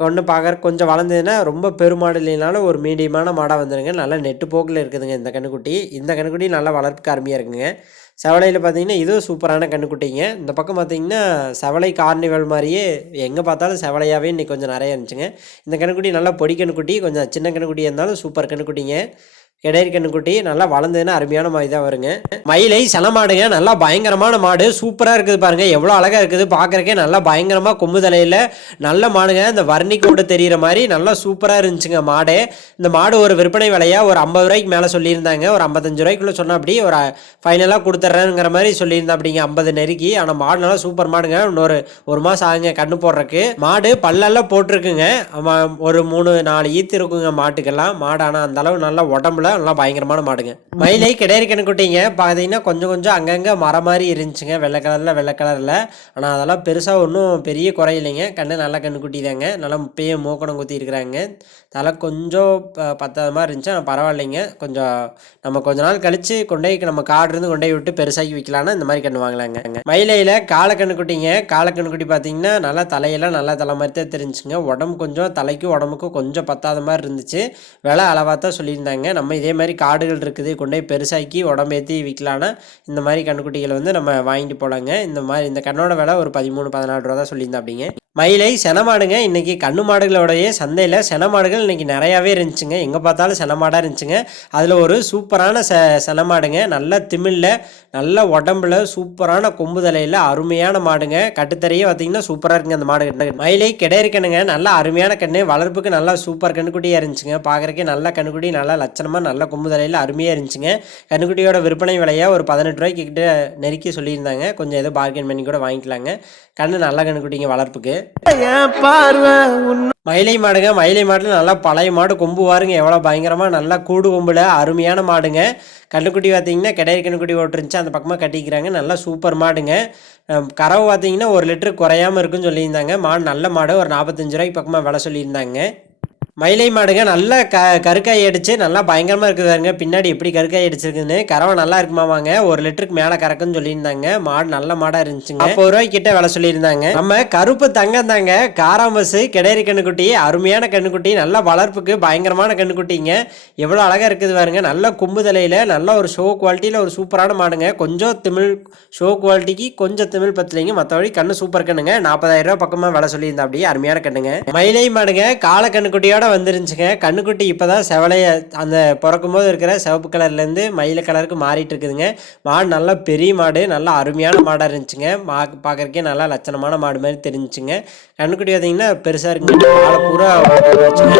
ஒன்று பார்க்குற கொஞ்சம் வளர்ந்ததுன்னா ரொம்ப பெருமாடு இல்லைனாலும் ஒரு மீடியமான மாடாக வந்துடுங்க நல்லா நெட்டு போக்கில் இருக்குதுங்க இந்த கண்ணுக்குட்டி. இந்த கண்ணுக்குட்டி நல்லா வளர்ப்புக்கு அருமையாக இருக்குங்க. செவலையில் பார்த்தீங்கன்னா இதுவும் சூப்பரான கண்ணுக்குட்டிங்க. இந்த பக்கம் பார்த்தீங்கன்னா செவலை கார்னிவல் மாதிரியே எங்கே பார்த்தாலும் செவலையாகவே இன்றைக்கி கொஞ்சம் நிறைய இருந்துச்சுங்க. இந்த கண்ணுக்குட்டி நல்லா பொடி கண்ணுக்குட்டி கொஞ்சம் சின்ன கண்ணுக்குட்டி இருந்தாலும் சூப்பர் கண்ணுக்குட்டிங்க. கெடேரி கண்ணுக்குட்டி நல்லா வளர்ந்ததுன்னா அருமையான மாதிரி தான் வருங்க. மயிலை செலமாடுங்க. நல்லா பயங்கரமான மாடு. சூப்பராக இருக்குது பாருங்கள் எவ்வளோ அழகாக இருக்குது. பார்க்குறக்கே நல்லா பயங்கரமாக கொம்பு தலையில் நல்ல மாடுங்க. இந்த வர்ணி கூட தெரிகிற மாதிரி நல்லா சூப்பராக இருந்துச்சுங்க மாடு. இந்த மாடு ஒரு விற்பனை விலையாக ஒரு ஐம்பது ரூபாய்க்கு மேலே சொல்லியிருந்தாங்க. ஒரு ஐம்பத்தஞ்சு ரூபாய்க்குள்ளே சொன்னால் அப்படி ஒரு ஃபைனலாக கொடுத்துட்றேங்கிற மாதிரி சொல்லியிருந்தேன் அப்படிங்க ஐம்பது நெருக்கி. ஆனால் மாடு நல்லா சூப்பர் மாடுங்க. இன்னொரு ஒரு மாதம் ஆகுங்க கண்ணு போடுறக்கு. மாடு பல்லெல்லாம் போட்டிருக்குங்க. ஒரு மூணு நாலு ஈத்து இருக்குங்க மாட்டுக்கெல்லாம். மாடு ஆனால் அந்த அளவு நல்லா உடம்புல நல்லா பயங்கரமான மாடுங்க. மயிலை கிடேரி குட்டிங்க பார்த்தீங்கன்னா கொஞ்சம் கொஞ்சம் அங்கங்கே மரம் மாதிரி இருந்துச்சுங்க. வெள்ளை கலரில் வெள்ளை கலரில். ஆனால் அதெல்லாம் பெருசாக ஒன்றும் பெரிய குறை இல்லைங்க கண்ணு நல்லா கண்ணுக்குட்டி தாங்க. நல்லா இப்பயே மூக்கணம் குத்தி இருக்கிறாங்க. தலை கொஞ்சம் ப- பத்தாத மாதிரி இருந்துச்சு. ஆனால் பரவாயில்லைங்க. கொஞ்சம் நம்ம கொஞ்ச நாள் கழித்து கொண்டு போய் நம்ம காடுலேருந்து கொண்டே விட்டு பெருசாக்கி விற்கலான்னா இந்த மாதிரி கண்ணு வாங்கலாங்க மயிலையில் காளை கண்ணுக்குட்டிங்க. காளை கண்ணுக்குட்டி பார்த்தீங்கன்னா நல்லா தலையெல்லாம் நல்லா தலை மாதிரி தான் தெரிஞ்சுங்க உடம்பு கொஞ்சம் தலைக்கும் உடம்புக்கும் கொஞ்சம் பத்தாத மாதிரி இருந்துச்சு. விலை அளவாக தான் சொல்லியிருந்தாங்க. நம்ம இதே மாதிரி காடுகள் இருக்குது கொண்டு போய் பெருசாக்கி உடம்பேற்றி விற்கலான்னா இந்த மாதிரி கண்ணுக்குட்டிகளை வந்து நம்ம வாங்கிட்டு போகலாங்க இந்த மாதிரி இந்த கண்ணோட விலை ஒரு பதிமூணு பதினாலு ரூபா தான் சொல்லியிருந்தாப்பிங்க மயிலை செனமாடுங்க இன்றைக்கி கண்ணு மாடுகளோடைய சந்தையில் செனமாடுகள் இன்றைக்கி நிறையாவே இருந்துச்சுங்க. எங்கே பார்த்தாலும் செனமாடாக இருந்துச்சுங்க. அதில் ஒரு சூப்பரான செ செனமாடுங்க நல்ல திமிழில் நல்ல உடம்புல சூப்பரான கொம்பு தலையில் அருமையான மாடுங்க. கட்டுத்தரையே பார்த்தீங்கன்னா சூப்பராக இருக்குங்க அந்த மாடு. மயிலை கிடேரி கண்ணுங்க நல்லா அருமையான கண்ணு. வளர்ப்புக்கு நல்லா சூப்பர் கண்ணுக்குட்டியாக இருந்துச்சுங்க. பார்க்குறக்கே நல்ல கண்ணுக்குட்டி நல்லா லட்சணமாக நல்ல கொம்பு தலையில் அருமையாக இருந்துச்சுங்க. கண்ணுக்குட்டியோட விற்பனை விலையாக ஒரு பதினெட்டு ரூபாய்க்கு கிட்ட நெருக்கி சொல்லியிருந்தாங்க. கொஞ்சம் ஏதோ பார்கெயின் பண்ணி கூட வாங்கிக்கலாங்க. கண்ணு நல்ல கண்ணுக்குட்டிங்க வளர்ப்புக்கு. பார்வை? மயிலை மாடுங்க. மயிலை மாட்டில் நல்லா பழைய மாடு. கொம்பு பாருங்க எவ்வளோ பயங்கரமாக நல்லா கூடு கொம்புல அருமையான மாடுங்க. கண்ணுக்குட்டி பார்த்தீங்கன்னா கிடையாது கண்ணுக்குட்டி ஓட்டுருந்துச்சு அந்த பக்கமாக கட்டிக்கிறாங்க. நல்லா சூப்பர் மாடுங்க. கறவை பார்த்தீங்கன்னா ஒரு லிட்டர் குறையாம இருக்குன்னு சொல்லியிருந்தாங்க. மாடு நல்ல மாடு. ஒரு நாற்பத்தஞ்சு ரூபாய்க்கு பக்கமாக விலை சொல்லியிருந்தாங்க. மயிலை மாடுங்க நல்லா க கருக்காய் அடித்து நல்லா பயங்கரமாக இருக்குது பாருங்க. பின்னாடி எப்படி கருக்காய் அடிச்சிருக்குன்னு கறவை நல்லா இருக்குமாவாங்க ஒரு லிட்டருக்கு மேலே கறக்குன்னு சொல்லியிருந்தாங்க. மாடு நல்ல மாடாக இருந்துச்சுங்க. முப்பது ரூபாய்க்கிட்ட விலை சொல்லியிருந்தாங்க. நம்ம கருப்பு தங்கம் தாங்க. காராம்பஸ் கிடேரி கண்ணுக்குட்டி அருமையான கண்ணுக்குட்டி நல்ல வளர்ப்புக்கு பயங்கரமான கண்ணுக்குட்டிங்க. எவ்வளோ அழகாக இருக்குது பாருங்க. நல்ல கொம்பு தலையில் நல்ல ஒரு ஷோ குவாலிட்டியில் ஒரு சூப்பரான மாடுங்க. கொஞ்சம் திமிழ் ஷோ குவாலிட்டிக்கு கொஞ்சம் தமிழ் பத்தலைங்க. மற்றபடி கண்ணு சூப்பர் கண்ணுங்க. நாற்பதாயிரம் ரூபா பக்கமாக விலை சொல்லியிருந்தா அப்படியே அருமையான கண்ணுங்க. மயிலை மாடுங்க கால கண்ணுக்குட்டியோட மேலே வந்துருந்துச்சுங்க கண்ணுக்குட்டி இப்போ தான் செவலைய அந்த பிறக்கும் போது இருக்கிற சிவப்பு கலர்லேருந்து மயில கலருக்கு மாறிட்டு இருக்குதுங்க. மாடு நல்லா பெரிய மாடு நல்லா அருமையான மாடாக இருந்துச்சுங்க. மா பார்க்குறக்கே நல்லா லட்சணமான மாடு மாதிரி தெரிஞ்சுங்க கண்ணுக்குட்டி பார்த்தீங்கன்னா பெருசாக இருக்குங்க. பாலை பூரா வச்சுங்க.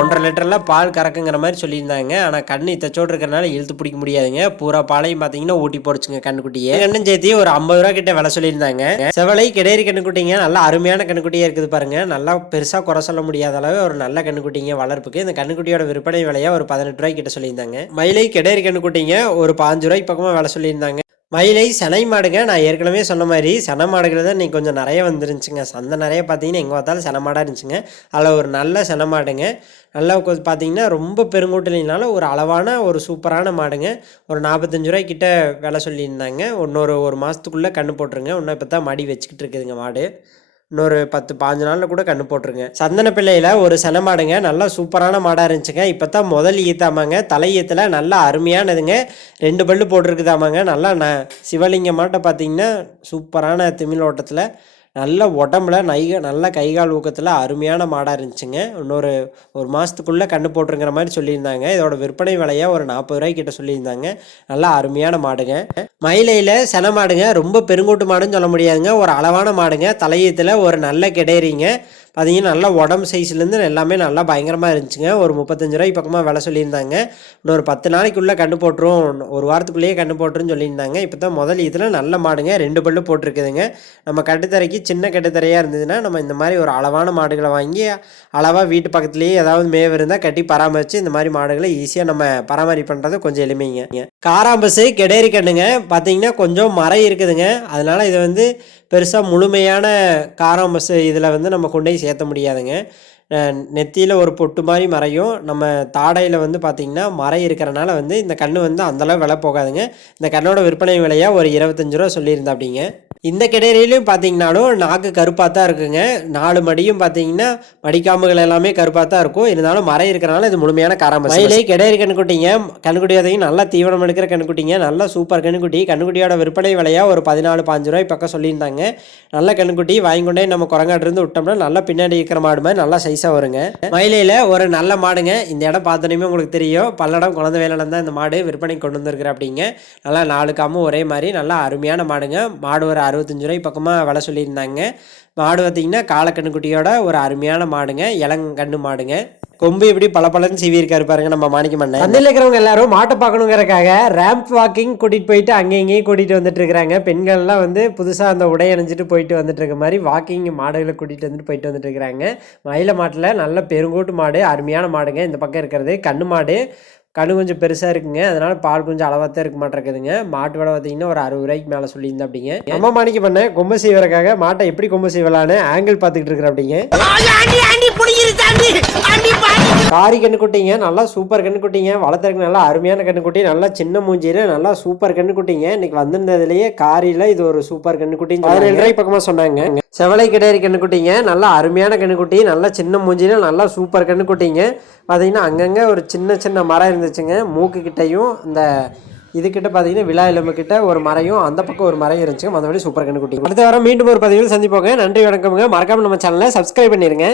ஒன்றரை லிட்டரில் பால் கறக்குங்கிற மாதிரி சொல்லியிருந்தாங்க. ஆனால் கண்ணு இத்தச்சோடு இருக்கிறனால இழுத்து பிடிக்க முடியாதுங்க. பூரா பாலையும் பார்த்தீங்கன்னா ஊட்டி போடுச்சுங்க கண்ணுக்குட்டியே. கண்ணும் சேர்த்து ஒரு ஐம்பது ரூபா கிட்ட விலை சொல்லியிருந்தாங்க. செவலை கிடேரி கண்ணுக்குட்டிங்க. நல்லா அருமையான கண்ணுக்குட்டியாக இருக்குது பாருங்க. நல்லா பெருசாக குறை சொல்ல முடியாத அளவு ஒரு நல்ல கண்ணுக்குட்டிங்க வளர்ப்புக்கு. இந்த கண்ணுக்குட்டியோட விற்பனை விலையை ஒரு பதினெட்டு ரூபாய் கிட்ட சொல்லியிருந்தாங்க. மயிலை கிடேரி கண்ணுக்குட்டிங்க ஒரு பாஞ்சு ரூபாய்க்கு பக்கமாக விலை சொல்லியிருந்தாங்க. மயிலை செனை மாடுங்க நான் ஏற்கனவே சொன்ன மாதிரி சென மாடுகள் தான் இன்னைக்கு கொஞ்சம் நிறைய வந்துருந்துச்சுங்க. சந்தை நிறைய பார்த்தீங்கன்னா எங்கே பார்த்தாலும் சென மாடாக இருந்துச்சுங்க. அதில் ஒரு நல்ல சனை மாடுங்க. நல்லா பார்த்தீங்கன்னா ரொம்ப பெருங்கூட்டலினால ஒரு அளவான ஒரு சூப்பரான மாடுங்க. ஒரு நாற்பத்தஞ்சு ரூபாய் கிட்ட விலை சொல்லியிருந்தாங்க. இன்னொரு ஒரு மாதத்துக்குள்ளே கண்ணு போட்டுருங்க. இன்னும் இப்போ தான் மடி வச்சுக்கிட்டு இருக்குதுங்க மாடு. இன்னொரு பத்து பாஞ்சு நாளில் கூட கண்ணு போட்டுருங்க. சந்தன பிள்ளையில் ஒரு சென மாடுங்க நல்லா சூப்பரான மாடாக இருந்துச்சுங்க. இப்போ தான் முதல் ஈத்தாமாங்க. தலை ஈத்தில் நல்லா அருமையானதுங்க. ரெண்டு பல்லு போட்டிருக்குதாமாங்க. நல்லா ந சிவலிங்க மாட்டை பார்த்தீங்கன்னா சூப்பரான திமிழ் ஓட்டத்தில் நல்ல உடம்புல நைக நல்ல கைகால் ஊக்கத்தில் அருமையான மாடாக இருந்துச்சுங்க. இன்னொரு ஒரு மாதத்துக்குள்ளே கண்ணு போட்டுருங்கிற மாதிரி சொல்லியிருந்தாங்க. இதோட விற்பனை விலையாக ஒரு நாற்பது ரூபாய்க்கிட்ட சொல்லியிருந்தாங்க. நல்லா அருமையான மாடுங்க. மயிலையில் சென மாடுங்க. ரொம்ப பெருங்கூட்டு மாடுன்னு சொல்ல முடியாதுங்க. ஒரு அளவான மாடுங்க. தலையத்தில் ஒரு நல்ல கிடையிறீங்க பார்த்தீங்கன்னா நல்லா உடம்பு சைஸ்லேருந்து எல்லாமே நல்லா பயங்கரமாக இருந்துச்சுங்க. ஒரு முப்பத்தஞ்சு ரூபாய் பக்கமாக விலை சொல்லியிருந்தாங்க. இன்னொரு பத்து நாளைக்குள்ளே கண்டு போட்டுரும். ஒரு வாரத்துக்குள்ளேயே கண்டு போட்டுருன்னு சொல்லியிருந்தாங்க. இப்போ தான் முதல் இதில் நல்ல மாடுங்க. ரெண்டு பல்லு போட்டிருக்குதுங்க. நம்ம கட்டுத்தரைக்கு சின்ன கட்டுத்தரையாக இருந்ததுன்னா நம்ம இந்த மாதிரி ஒரு அளவான மாடுகளை வாங்கி அளவாக வீட்டு பக்கத்துலேயே ஏதாவது மேவு இருந்தால் கட்டி பராமரித்து இந்த மாதிரி மாடுகளை ஈஸியாக நம்ம பராமரிப்பு பண்ணுறது கொஞ்சம் எளிமைங்க. காராம்பஸு கெடேரி கண்ணுங்க. பார்த்தீங்கன்னா கொஞ்சம் மறை இருக்குதுங்க. அதனால் இது வந்து பெருசாக முழுமையான காரம் காராம்பஸ் இதில் வந்து நம்ம கொண்டு போய் சேர்த்த முடியாதுங்க. நெத்தியில் ஒரு பொட்டு மாதிரி மறையும். நம்ம தாடையில் வந்து பார்த்திங்கன்னா மறை இருக்கிறனால வந்து இந்த கன்று வந்து அந்தளவு விலை போகாதுங்க. இந்த கண்ணோட விற்பனை விலையாக ஒரு இருபத்தஞ்சு ரூபா சொல்லியிருந்தா அப்படிங்க இந்த கிடையிலையும் பார்த்தீங்கன்னாலும் நாக்கு கருப்பாக தான் இருக்குங்க. நாலு மடியும் பார்த்தீங்கன்னா மடிக்காம்புகள் எல்லாமே கருப்பாக தான் இருக்கும். இருந்தாலும் மறை இருக்கிறனால இது முழுமையான காராம்பஸ் மயிலை கிடையாது கண்ணுக்குட்டிங்க. கண்ணுக்குட்டி பார்த்தீங்கன்னா நல்லா தீவனம் எடுக்கிற கண்ணுக்குட்டிங்க. நல்லா சூப்பர் கண்ணுக்குட்டி. கண்ணுக்குட்டியோட விற்பனை விலையாக ஒரு பதினாலு பாஞ்சு ரூபாய் பக்கம் சொல்லியிருந்தாங்க. நல்ல கண்ணுக்குட்டி. வாங்கி கொண்டே நம்ம குரங்காட்டு இருந்து விட்டோம்னா நல்லா பின்னாடி இருக்கிற மாடு மாதிரி நல்லா சைஸாக வருங்க. மயிலையில் ஒரு நல்ல மாடுங்க. இந்த இடம் பார்த்தோன்னே உங்களுக்கு தெரியும். பல்லடம் குழந்தை வேலையில தான் இந்த மாடு விற்பனைக்கு கொண்டு வந்திருக்கிற அப்படிங்க. நல்லா நாலு காமும் ஒரே மாதிரி நல்லா அருமையான மாடுங்க. மாடு ஒரு அறுபத்தஞ்சு ரூபாய் பக்கமாக விலை சொல்லியிருந்தாங்க. மாடு பார்த்தீங்கன்னா காலக்கண்ணுக்குட்டியோட ஒரு அருமையான மாடுங்க இளங்கண்ணு மாடுங்க. கொம்பு எப்படி பளபளன்னு பலன்னு இருக்காரு பாருங்க நம்ம மாணிக்க மண்ணை சந்தையில் இருக்கிறவங்க எல்லாரும் மாட்டை பார்க்கணுங்கிறக்காக ரேம்ப் வாக்கிங் கூட்டிகிட்டு போயிட்டு அங்கே இங்கேயும் கூட்டிகிட்டு வந்துட்டு இருக்கிறாங்க பெண்கள்லாம் வந்து புதுசாக அந்த உடை அணிஞ்சிட்டு போயிட்டு வந்துட்டு இருக்க மாதிரி வாக்கிங் மாடுகளை கூட்டிகிட்டு வந்துட்டு போயிட்டு வந்துட்டு இருக்கிறாங்க மயில மாட்டில் நல்ல பெருங்கூட்டு மாடு அருமையான மாடுங்க. இந்த பக்கம் இருக்கிறது கண்ணு மாடு. கண்ணு கொஞ்சம் பெருசாக இருக்குங்க. அதனால் பால் கொஞ்சம் அளவாக தான் இருக்க மாட்டேங்குதுங்க. மாட்டு விலை பார்த்தீங்கன்னா ஒரு அறுபது ரூபாய்க்கு மேலே சொல்லியிருந்தேன் அப்படிங்க நம்ம மாணிக்க பண்ண கொம்பு செய்வதற்காக மாட்டை எப்படி கொம்பு செய்வலான்னு ஆங்கிள் பார்த்துக்கிட்டு இருக்கிற அப்படிங்க காரி கண்ணுக்குட்டிங்க நல்லா சூப்பர் கண்ணுக்குட்டிங்க. வளர்த்துறதுக்கு நல்லா அருமையான கண்ணுக்குட்டி நல்லா சின்ன மூஞ்சியில நல்லா சூப்பர் கண்ணுக்குட்டிங்க. இன்னைக்கு வந்திருந்ததுலயே காரியில் இது ஒரு சூப்பர் கண்ணுக்குட்டி பதினேழு ரூபாய் பக்கமாக சொன்னாங்க. செவலை கிடையாது கண்ணுக்குட்டிங்க நல்லா அருமையான கண்ணுக்குட்டி நல்லா சின்ன மூஞ்சியில நல்லா சூப்பர் கண்ணுக்குட்டிங்க. பார்த்தீங்கன்னா அங்கங்கே ஒரு சின்ன சின்ன மரம் இருந்துச்சுங்க. மூக்கு கிட்டையும் இந்த இதுக்கிட்ட பார்த்தீங்கன்னா விழா எலும்பு கிட்ட ஒரு மறையும் அந்த பக்கம் ஒரு மரம் இருந்துச்சுங்க. மற்றபடி சூப்பர் கண்ணுக்குட்டி அடுத்த வாரம் மீண்டும் ஒரு பதிவில் சந்திப்போங்க. நன்றி வணக்கமுங்க. மறக்காம நம்ம சேனலை சப்ஸ்கிரைப் பண்ணிருங்க.